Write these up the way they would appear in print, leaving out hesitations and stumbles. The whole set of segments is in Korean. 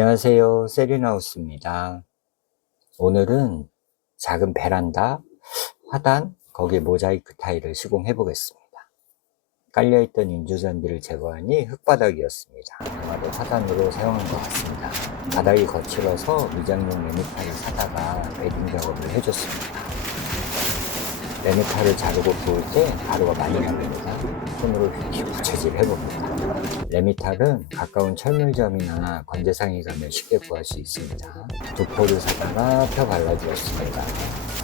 안녕하세요. 세리나우스입니다. 오늘은 작은 베란다, 화단, 거기에 모자이크 타일을 시공해 보겠습니다. 깔려있던 인조잔디를 제거하니 흙바닥이었습니다. 아마도 화단으로 사용한 것 같습니다. 바닥이 거칠어서 미장용 레미타를 사다가 베딩 작업을 해줬습니다. 레미타를 자르고 부을 때 가루가 많이 나옵니다. 손으로 휙휙 부채질 해봅니다. 레미탈은 가까운 철물점이나 건재상에 가면 쉽게 구할 수 있습니다. 두 포를 사다가 펴 발라주었습니다.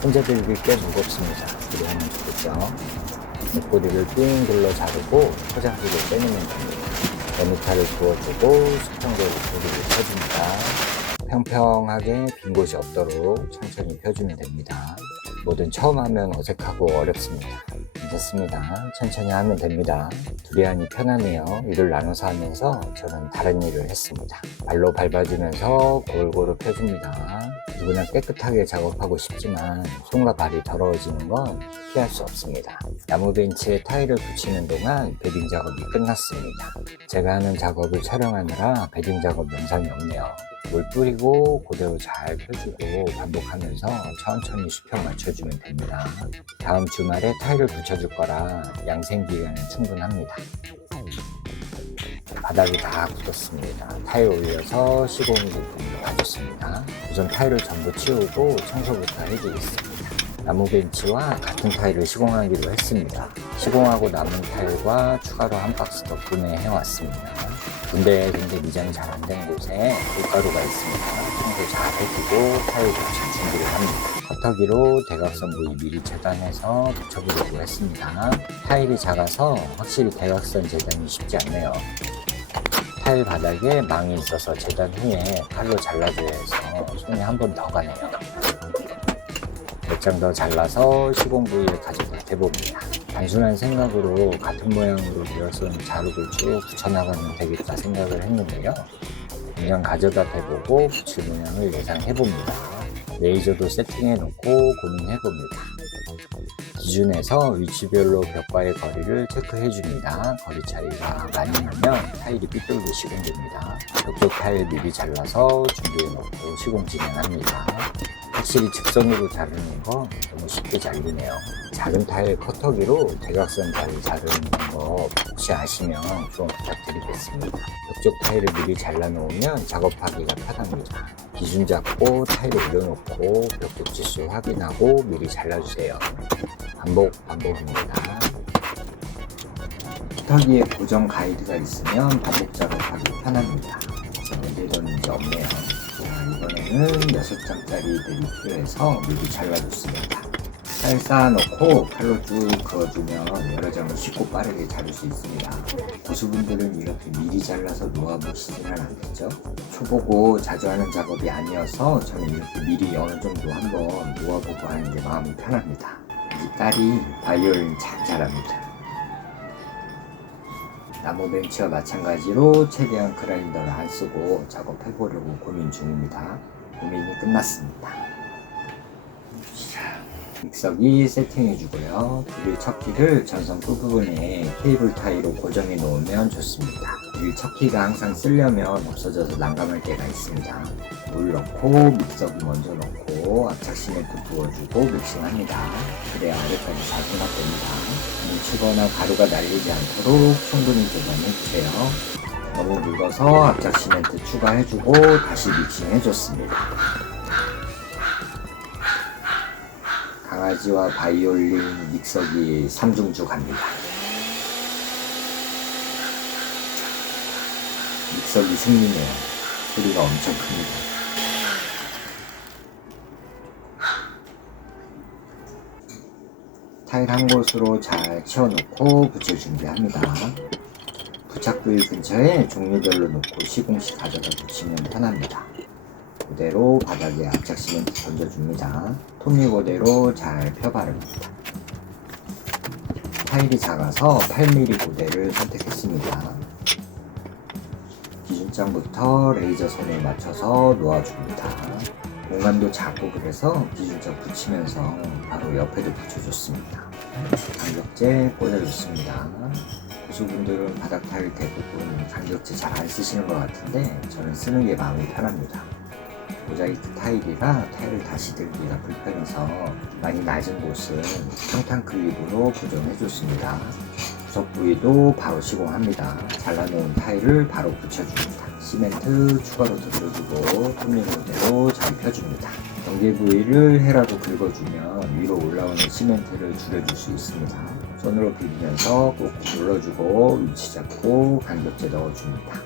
혼자 들기 꽤 무겁습니다. 이리 하면 좋겠죠. 옆구리를 삥 둘러 자르고 포장지를 빼내면 됩니다. 레미탈을 부어주고 수평대로 고리를 펴줍니다. 평평하게 빈 곳이 없도록 천천히 펴주면 됩니다. 뭐든 처음 하면 어색하고 어렵습니다. 괜찮습니다. 천천히 하면 됩니다. 둘이 하니 편하네요. 일을 나눠서 하면서 저는 다른 일을 했습니다. 발로 밟아주면서 골고루 펴줍니다. 누구나 깨끗하게 작업하고 싶지만 손과 발이 더러워지는 건 피할 수 없습니다. 나무 벤치에 타일을 붙이는 동안 베딩 작업이 끝났습니다. 제가 하는 작업을 촬영하느라 베딩 작업 영상이 없네요. 물 뿌리고 그대로 잘 펴주고 반복하면서 천천히 수평 맞춰주면 됩니다. 다음 주말에 타일을 붙여줄 거라 양생 기간은 충분합니다. 바닥이 다 굳었습니다. 타일 올려서 시공 부분을 봐줬습니다. 우선 타일을 전부 치우고 청소부터 해주겠습니다. 나무 벤치와 같은 타일을 시공하기로 했습니다. 시공하고 남은 타일과 추가로 한 박스 더 구매해왔습니다. 근데 미장이 잘 안 된 곳에 밀가루가 있습니다. 청소 잘 해주고 타일 붙일 준비를 합니다. 커터기로 대각선 부위 미리 재단해서 붙여보려고 했습니다. 타일이 작아서 확실히 대각선 재단이 쉽지 않네요. 타일 바닥에 망이 있어서 재단 후에 칼로 잘라줘야 해서 손이 한 번 더 가네요. 몇 장 더 잘라서 시공 부위를 가져다 대봅니다. 단순한 생각으로 같은 모양으로 밀어서 자루를 쭉 붙여나가면 되겠다 생각을 했는데요. 그냥 가져다 대보고 붙일 모양을 예상해봅니다. 레이저도 세팅해 놓고 고민해봅니다. 기준에서 위치별로 벽과의 거리를 체크해 줍니다. 거리 차이가 많이 나면 타일이 삐뚤게 시공됩니다. 벽쪽 타일 미리 잘라서 준비해 놓고 시공 진행합니다. 확실히 직선으로 자르는 거 너무 쉽게 잘리네요. 작은 타일 커터기로 대각선 타일 자르는 거 혹시 아시면 좀 부탁드리겠습니다. 벽쪽 타일을 미리 잘라놓으면 작업하기가 편합니다. 기준 잡고 타일 올려놓고 벽쪽 지수 확인하고 미리 잘라주세요. 반복입니다. 커터기에 고정 가이드가 있으면 반복 작업하기 편합니다. 문제는 이제 없네요. 이번에는 6장짜리 대리표에서 미리 잘라줬습니다. 타일 쌓아놓고 칼로 쭉 그어주면 여러 장을 쉽고 빠르게 자를 수 있습니다. 고수분들은 이렇게 미리 잘라서 놓아보시지는 않겠죠? 초보고 자주 하는 작업이 아니어서 저는 이렇게 미리 어느 정도 한번 놓아보고 하는 게 마음이 편합니다. 우리 딸이 바이올린 참 잘합니다. 나무 벤치와 마찬가지로 최대한 그라인더를 안 쓰고 작업해보려고 고민 중입니다. 고민이 끝났습니다. 믹서기 세팅해주고요. 드릴 척키를 전선 끝부분에 케이블 타이로 고정해 놓으면 좋습니다. 드릴 척키가 항상 쓰려면 없어져서 난감할 때가 있습니다. 물 넣고 믹서기 먼저 넣고 압착 시멘트 부어주고 믹싱합니다. 그래야 아래까지 잘 혼합됩니다. 뭉치거나 가루가 날리지 않도록 충분히 조정해주세요. 너무 묽어서 압착 시멘트 추가해주고 다시 믹싱해줬습니다. 강아지와 바이올린 믹서기 3중주 갑니다. 믹서기 승리네요. 소리가 엄청 큽니다. 타일 한 곳으로 잘 치워놓고 붙일 준비합니다. 부착 부위 근처에 종류별로 놓고 시공시 가져다 붙이면 편합니다. 그대로 바닥에 압착 시멘트 던져줍니다. 톱니고대로 잘 펴바릅니다. 타일이 작아서 8mm 고대를 선택했습니다. 기준장부터 레이저 선에 맞춰서 놓아줍니다. 공간도 작고 그래서 기준장 붙이면서 바로 옆에도 붙여줬습니다. 간격재 꽂아줬습니다. 고수분들은 바닥 타일 대부분 간격제 잘 안 쓰시는 것 같은데 저는 쓰는 게 마음이 편합니다. 모자이크 타일이라 타일을 다시 들기가 불편해서 많이 낮은 곳은 평탄 클립으로 고정해줬습니다. 구석 부위도 바로 시공합니다. 잘라놓은 타일을 바로 붙여줍니다. 시멘트 추가로 덧줘주고 톱니모대로 잘 펴줍니다. 경계 부위를 헤라로 긁어주면 위로 올라오는 시멘트를 줄여줄 수 있습니다. 손으로 비비면서 꾹꾹 눌러주고 위치 잡고 간격제 넣어줍니다.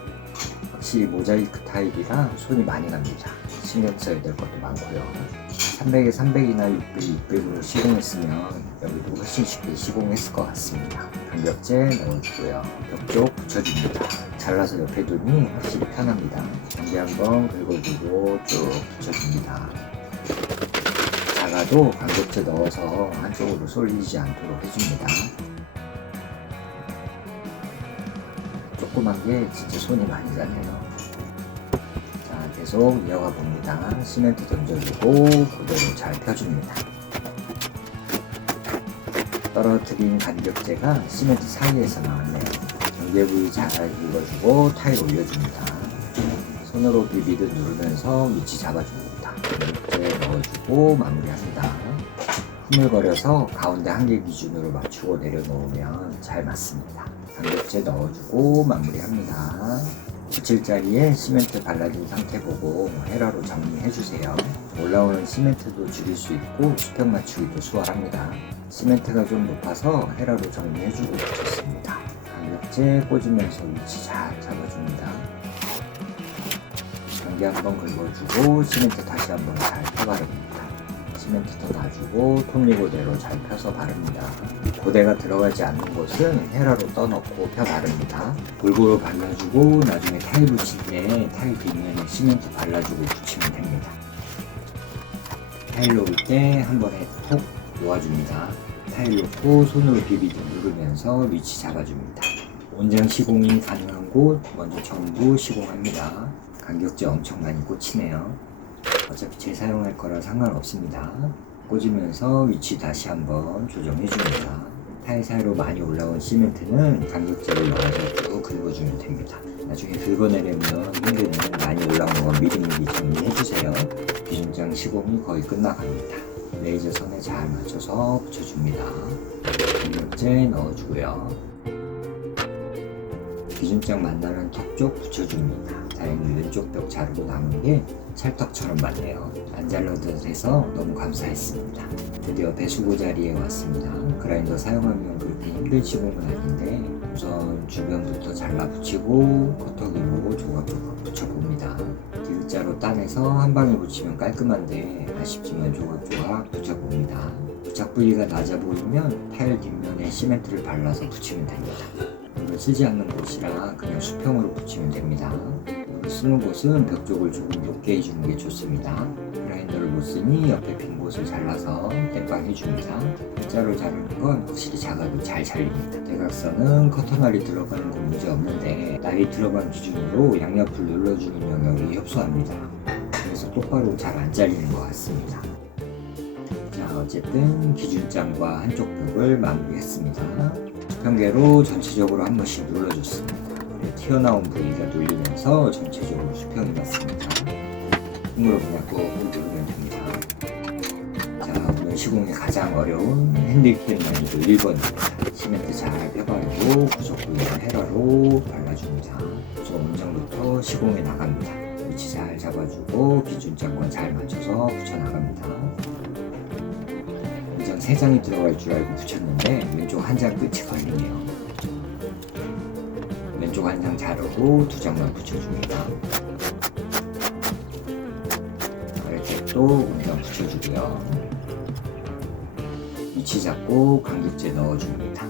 확실히 모자이크 타일이라 손이 많이 갑니다. 신경 써야 될 것도 많고요. 300에 300이나 600에 600으로 시공했으면 여기도 훨씬 쉽게 시공했을 것 같습니다. 간격제 넣어주고요. 벽쪽 붙여줍니다. 잘라서 옆에 두니 확실히 편합니다. 경계 한번 긁어주고 쭉 붙여줍니다. 작아도 간격제 넣어서 한쪽으로 쏠리지 않도록 해줍니다. 조그만 게 진짜 손이 많이 가네요. 자, 계속 이어가 봅니다. 시멘트 던져주고 그대로 잘 펴줍니다. 떨어뜨린 간격제가 시멘트 사이에서 나왔네요. 경계 부위 잘 긁어주고 타일 올려줍니다. 손으로 비비듯 누르면서 위치 잡아줍니다. 간격제 넣어주고 마무리합니다. 흐물거려서 가운데 한 개 기준으로 맞추고 내려놓으면 잘 맞습니다. 간격제 넣어주고 마무리합니다. 붙일 자리에 시멘트 발라진 상태 보고 헤라로 정리해주세요. 올라오는 시멘트도 줄일 수 있고 수평 맞추기도 수월합니다. 시멘트가 좀 높아서 헤라로 정리해주고 붙였습니다. 간격제 꽂으면서 위치 잘 잡아줍니다. 경계 한번 긁어주고 시멘트 다시 한번 잘 펴바릅니다. 시멘트 더 놔주고 톱니고대로 잘 펴서 바릅니다. 고대가 들어가지 않는 곳은 헤라로 떠넣고 펴 바릅니다. 골고루 발라주고 나중에 타일 붙일 때 타일 뒷면에 시멘트 발라주고 붙이면 됩니다. 타일 놓을 때 한 번에 톡 놓아줍니다. 타일 놓고 손으로 비비듯 누르면서 위치 잡아줍니다. 온장 시공이 가능한 곳 먼저 전부 시공합니다. 간격제 엄청 많이 꽂히네요. 어차피 재사용할 거라 상관없습니다. 꽂으면서 위치 다시 한번 조정해줍니다. 타일 사이로 많이 올라온 시멘트는 간격제를 넣어서 쭉 긁어주면 됩니다. 나중에 긁어내려면 힘들면 많이 올라온 건 미리미리 정리해주세요. 기준장 시공이 거의 끝나갑니다. 레이저 선에 잘 맞춰서 붙여줍니다. 간격제 넣어주고요. 기준장 만나는 턱 쪽 붙여줍니다. 다행히 왼쪽 벽 자르고 남은 게 찰떡처럼 맞네요. 안 잘라도 돼서 너무 감사했습니다. 드디어 배수구 자리에 왔습니다. 그라인더 사용하면 그렇게 힘든 시공은 아닌데 우선 주변부터 잘라 붙이고 커터기로 조각조각 붙여봅니다. D자로 따내서 한 방에 붙이면 깔끔한데 아쉽지만 조각조각 붙여봅니다. 부착 부위가 낮아 보이면 타일 뒷면에 시멘트를 발라서 붙이면 됩니다. 이걸 쓰지 않는 곳이라 그냥 수평으로 붙이면 됩니다. 여기 쓰는 곳은 벽 쪽을 조금 높게 해주는 게 좋습니다. 그라인더를 못 쓰니 옆에 빈 곳을 잘라서 땜빵 해줍니다. 일자로 자르는 건 확실히 작아도 잘 잘립니다. 대각선은 커터날이 들어가는 건 문제 없는데 날이 들어간 기준으로 양옆을 눌러주는 영역이 협소합니다. 그래서 똑바로 잘 안 잘리는 것 같습니다. 자, 어쨌든 기준장과 한쪽 벽을 마무리했습니다. 수평계로 전체적으로 한 번씩 눌러줬습니다. 튀어나온 부위가 눌리면서 전체적으로 수평이 맞습니다. 힘으로 그냥 꾹 누르면 됩니다. 자, 오늘 시공이 가장 어려운 핸들캡 난이도 1번입니다. 시멘트 잘 펴바르고 구석 부위를 헤라로 발라줍니다. 우선 온장부터 시공에 나갑니다. 위치 잘 잡아주고 기준장과 잘 맞춰서 붙여나갑니다. 온장 3장이 들어갈 줄 알고 붙였는데 왼쪽 한 장 끝이 걸리네요. 왼쪽 한 장 자르고 2장만 붙여줍니다. 아래쪽도 온장 붙여주고요. 위치 잡고 간격제 넣어줍니다.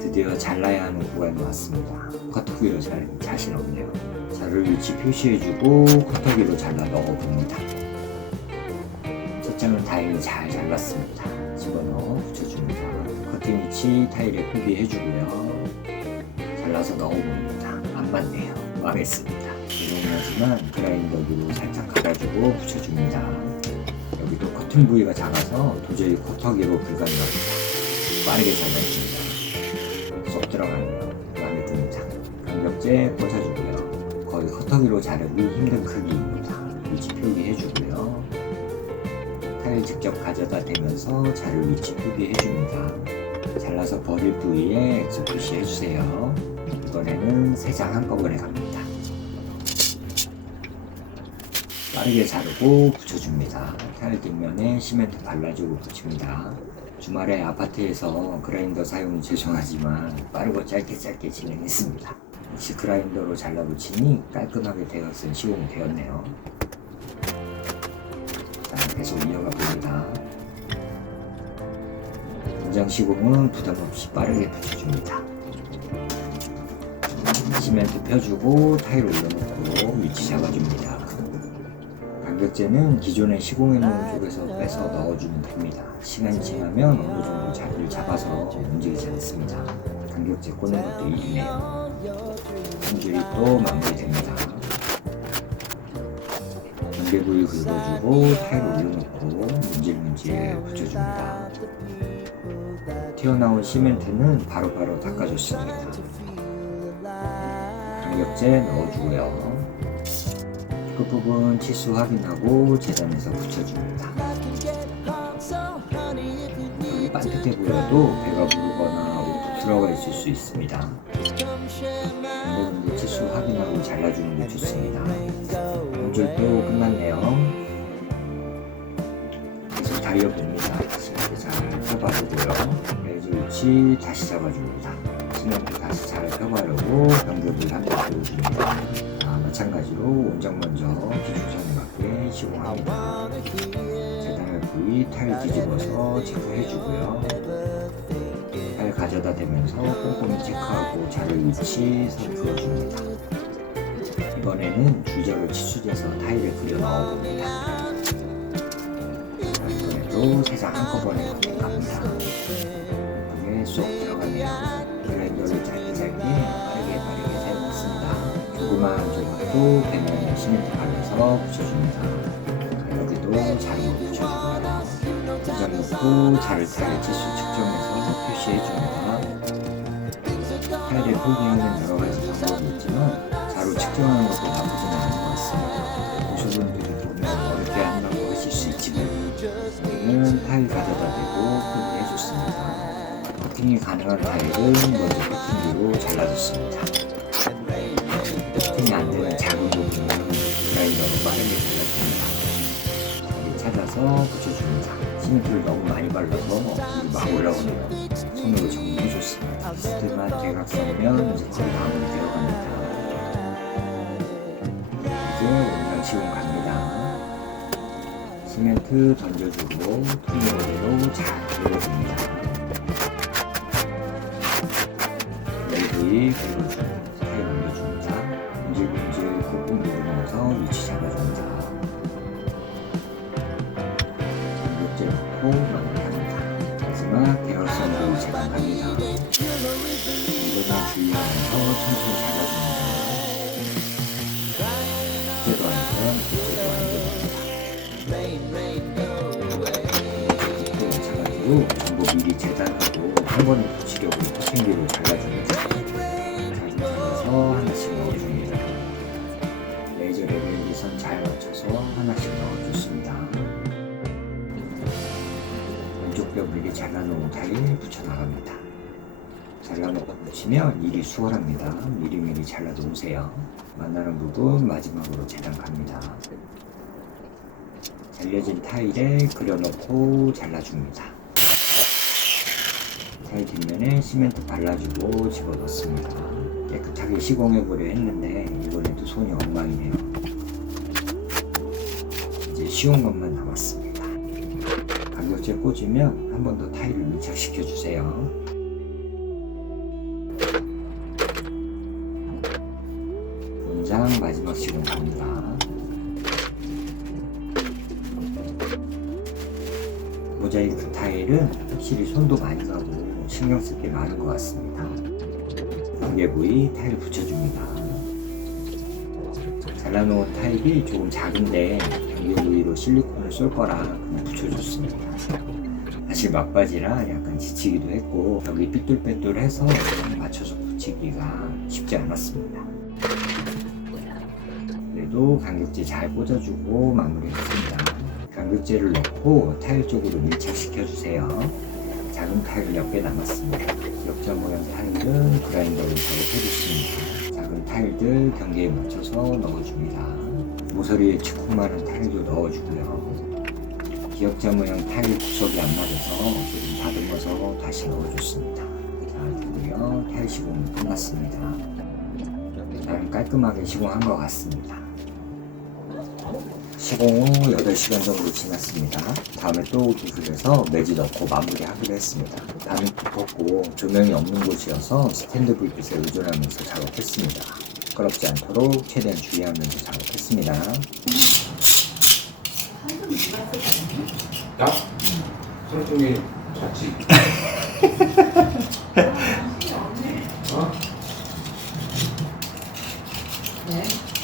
드디어 잘라야 하는 구간이 왔습니다. 커터기로 자르기 자신 없네요. 자를 위치 표시해주고 커터기로 잘라 넣어봅니다. 첫 장은 다행히 잘 잘랐습니다. 집어넣어 붙여줍니다. 커팅 위치 타일에 표기해주고요. 잘라서 넣어봅니다. 안 맞네요. 망했습니다. 죄송하지만 그라인더로 살짝 갈아주고 붙여줍니다. 여기도 커팅 부위가 작아서 도저히 커터기로 불가능합니다. 빠르게 잘라줍니다. 쏙 쏙 들어가네요. 마음에 듭니다. 간격재 꽂아주고요. 거의 커터기로 자르기 힘든 크기입니다. 위치 표기해주고요. 타일 직접 가져다 대면서 자를 위치 표기해줍니다. 잘라서 버릴 부위에 X 표시해주세요. 이번에는 3장 한꺼번에 갑니다. 빠르게 자르고 붙여줍니다. 타일 뒷면에 시멘트 발라주고 붙입니다. 주말에 아파트에서 그라인더 사용이 죄송하지만 빠르고 짧게 진행했습니다. 역시 그라인더로 잘라 붙이니 깔끔하게 되었은 시공이 되었네요. 자, 계속 이어가 봅니다. 문장 시공은 부담없이 빠르게 붙여줍니다. 시멘트 펴주고 타일 올려놓고 위치 잡아줍니다. 간격재는 기존에 시공해놓은 쪽에서 빼서 넣어주면 됩니다. 시간이 지나면 어느 정도 자리를 잡아서 움직이지 않습니다. 간격재 꽂는 것도 일이네요. 손질이 또 마무리됩니다. 경계 부위 긁어주고 타일 올려놓고 문질문질 붙여줍니다. 튀어나온 시멘트는 바로바로 닦아줬습니다. 간격재 넣어주고요. 끝부분 치수 확인하고 재단해서 붙여줍니다. 여기 반듯해 보여도 배가 부르거나 옷도 들어가 있을 수 있습니다. 반대분도 치수 확인하고 잘라주는 게 좋습니다. 공줄도 끝났네요. 계속 달려봅니다. 시멘트 잘 펴바르고요. 레이저 위치 다시 잡아줍니다. 시멘트 다시 잘 펴바르고 간격을 한번 보여줍니다. 마찬가지로 원장 먼저 기준선에 맞게 시공합니다. 재단할 부위 타일 뒤집어서 체크해주고요. 타일 가져다 대면서 꼼꼼히 체크하고 자를 위치 선 그어줍니다. 이번에는 줄자로 치수돼서 타일을 그려 넣어봅니다. 이번에도 3장 한꺼번에 갑니다. 이게 쏙 들어가네요. 그라인더를 짧게 빠르게 사용했습니다. 조금만 벽면에 시멘트 발라서 붙여줍니다. 여기도 자르고 붙여주고요. 도장 놓고 자를 타일 치수 측정해서 표시해줍니다. 타일에 포기하는 여러가지 방법이 있지만 자로 측정하는 것도 나쁘지는 않은 것 같습니다. 보시분들이 보면 어렵게 한다고 하실 수 있지만 저는 타일 가져다 대고 포기해줬습니다. 커팅이 가능한 타일은 먼저 커팅기로 잘라줬습니다. 커팅이 안되는 작은 부분은 그라인더로 빠르게 잘라줍니다. 자리 찾아서 붙여줍니다. 시멘트를 너무 많이 발라서 물이 막 올라오네요. 손으로 정리해줬습니다. 비스듬한 대각선이면 이제 거의 마무리 되어갑니다. 이제 원장 시공 갑니다. 시멘트 던져주고 톱니바디로 잘 돌려줍니다. 레이브이 긁어줍니다. 타일 올려줍니다. 문질문질 꾹꾹 누르면서 위치 잡아줍니다. 간격재 넣고 마무리합니다. 마지막 대각선으로 재단합니다. 이거는 주의하면서 천천히 잘라줍니다. 격재도 안전, 격재도 안전입니다. 마찬가지로 전부 미리 재단하고 한 번에 붙이려고 커팅기로 잘라줍니다. 잘 잘라서 하나씩 넣어줍니다. 레이저 레벨 선 잘 맞춰서 하나씩 넣어줬습니다. 왼쪽 벽 미리 잘라놓은 타일 붙여나갑니다. 잘라놓고 붙이면 일이 수월합니다. 미리미리 잘라놓으세요. 만나는 부분 마지막으로 재단 갑니다. 잘려진 타일에 그려놓고 잘라줍니다. 타일 뒷면에 시멘트 발라주고 집어넣습니다. 깨끗하게 시공해보려 했는데 이번에도 손이 엉망이네요. 이제 쉬운 것만 남았습니다. 간격재 꽂으면 한 번 더 타일을 밀착시켜주세요. 원장 마지막 시공 갑니다. 모자이크 타일은 확실히 손도 많이 가고 신경 쓸 게 많은 것 같습니다. 경계 부위 타일 붙여줍니다. 잘라놓은 타일이 조금 작은데 경계 부위로 실리콘을 쏠 거라 그냥 붙여줬습니다. 사실 막바지라 약간 지치기도 했고 벽이 삐뚤빼뚤해서 맞춰서 붙이기가 쉽지 않았습니다. 그래도 간격재 잘 꽂아주고 마무리했습니다. 간격재를 넣고 타일 쪽으로 밀착시켜주세요. 작은 타일 몇 개 남았습니다. 기역자 모양 타일은 그라인더로 작업해줬습니다. 작은 타일들 경계에 맞춰서 넣어줍니다. 모서리에 치콩 많은 타일도 넣어주고요. 기역자 모양 타일 구석이 안 맞아서 조금 다듬어서 다시 넣어줬습니다. 자, 드디어 타일 시공이 끝났습니다. 일단 깔끔하게 시공한 것 같습니다. 시공 후 8시간 정도 지났습니다. 다음에 또 기술해서 매지 넣고 마무리하기로 했습니다. 밤이 깊었고 조명이 없는 곳이어서 스탠드 불빛에 의존하면서 작업했습니다. 시끄럽지 않도록 최대한 주의하면서 작업했습니다. 나? 손톱이 같이. 어?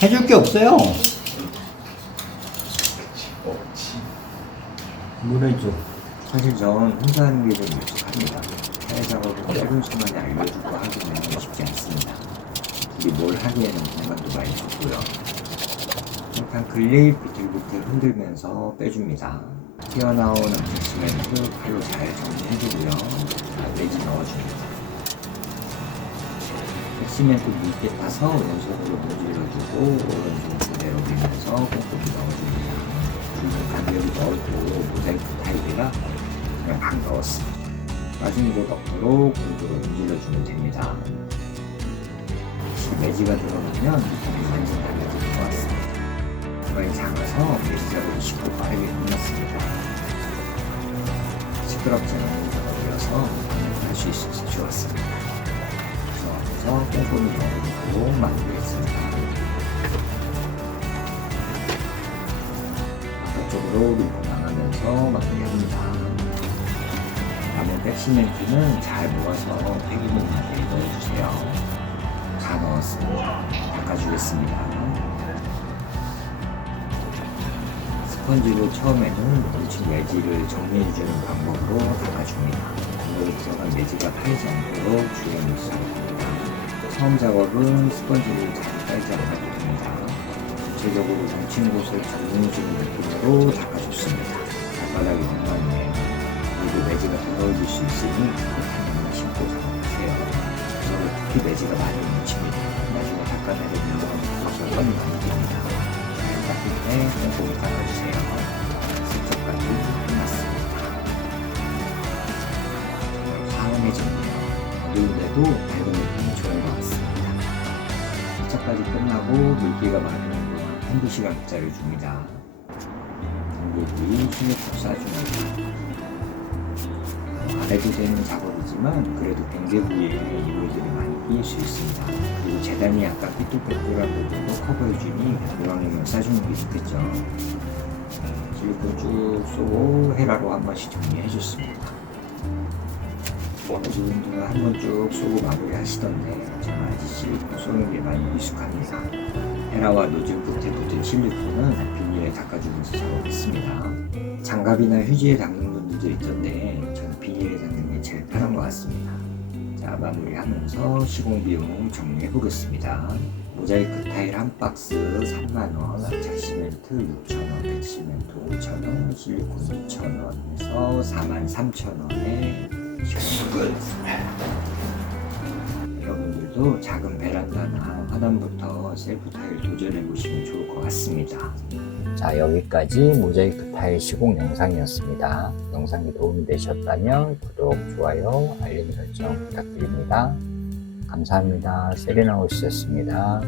해줄 게 없어요. 물해줘. 사실 전 혼자 하는 게 좀 익숙합니다. 타일 작업을 짧은 시간에 알려주고 하기는 쉽지 않습니다. 이게 뭘 하기에는 공간도 많이 줬고요. 약간 글레이 비틀비틀 흔들면서 빼줍니다. 튀어나온 어택시멘트 칼로 잘 정리해주고요. 매지 넣어줍니다. 어택시멘트 묽게 타서 왼손으로 문질러주고 오른손 그대로 밀면서 꼼꼼히 넣어줍니다. 줄눈 간격이 넓고 모자이크 타일이라 그냥 막 넣었습니다. 빠진 곳 없도록 골고루 문질러주면 됩니다. 매지가 들어가면 완전 달라질 것 같습니다. 공간이 작아서 매지 작업이 쉽고 빠르게 끝났습니다. 시끄럽지 않은 작업이어서 할 수 있어서 좋았습니다. 그래서 앞에서 꼼꼼히 넣어주고 마무리했습니다. 바깥쪽으로 밀고 나가면서 마무리합니다. 남은 백시멘트는 잘 모아서 폐기물에 넣어주세요. 다 넣었습니다. 닦아주겠습니다. 스펀지로 처음에는 뭉친 매지를 정리해주는 방법으로 닦아줍니다. 이거로 들어간 매지가 파이지 않도록 주의하면서 작업합니다. 처음 작업은 스펀지를 잘 깔지 않아도 됩니다. 전체적으로 뭉친 곳을 정리해주는 느낌으로 닦아줬습니다. 발바닥이 너무 많네요. 그리고 매지가 더러워질 수 있으니 그렇다면 신고 작업하세요. 특히 매지가 많이 뭉칩니다. 나중에 닦아내려면 절반이 많이 됩니다. 잘 닦을 때 꼼꼼히 닦아주세요. 세척까지 끝났습니다. 화음해졌네요. 어두운데도 밝은 느낌이 좋은 것 같습니다. 세척까지 끝나고 물기가 많은 동안 한두 시간 기다려줍니다. 단계뒤 실리콘 쏴줍니다. 안 해도 되는 작업이지만 그래도 뱅게 부위에 이물들이 많이 끼일 수 있습니다. 그리고 재단이 약간 삐뚤빼뚤한 부분도 커버해주니 이왕이면 싸주는 게 좋겠죠. 실리콘 쭉 쏘고 헤라로 한 번씩 정리해줬습니다. 어두분들은 한 번 쭉 쏘고 마무리 하시던데 저는 아직 실리콘 쏘는 게 많이 미숙합니다. 헤라와 노즐 끝에 붙은 실리콘은 비닐에 닦아주면서 작업했습니다. 장갑이나 휴지에 닦는 분들도 있던데 저는 비닐에 닦는 게 제일 편한 것 같습니다. 자, 마무리하면서 시공 비용 정리해 보겠습니다. 모자이크 타일 한 박스 3만원, 압착 시멘트 6,000원, 백시멘트 5,000원, 실리콘 2,000원에서 43,000원에 시공 끝. 여러분들도 작은 베란다나 화단부터 셀프 타일 도전해 보시면 좋을 것 같습니다. 자, 여기까지 모자이크 타일 시공 영상이었습니다. 영상이 도움이 되셨다면 구독, 좋아요, 알림 설정 부탁드립니다. 감사합니다. 세레나우스였습니다.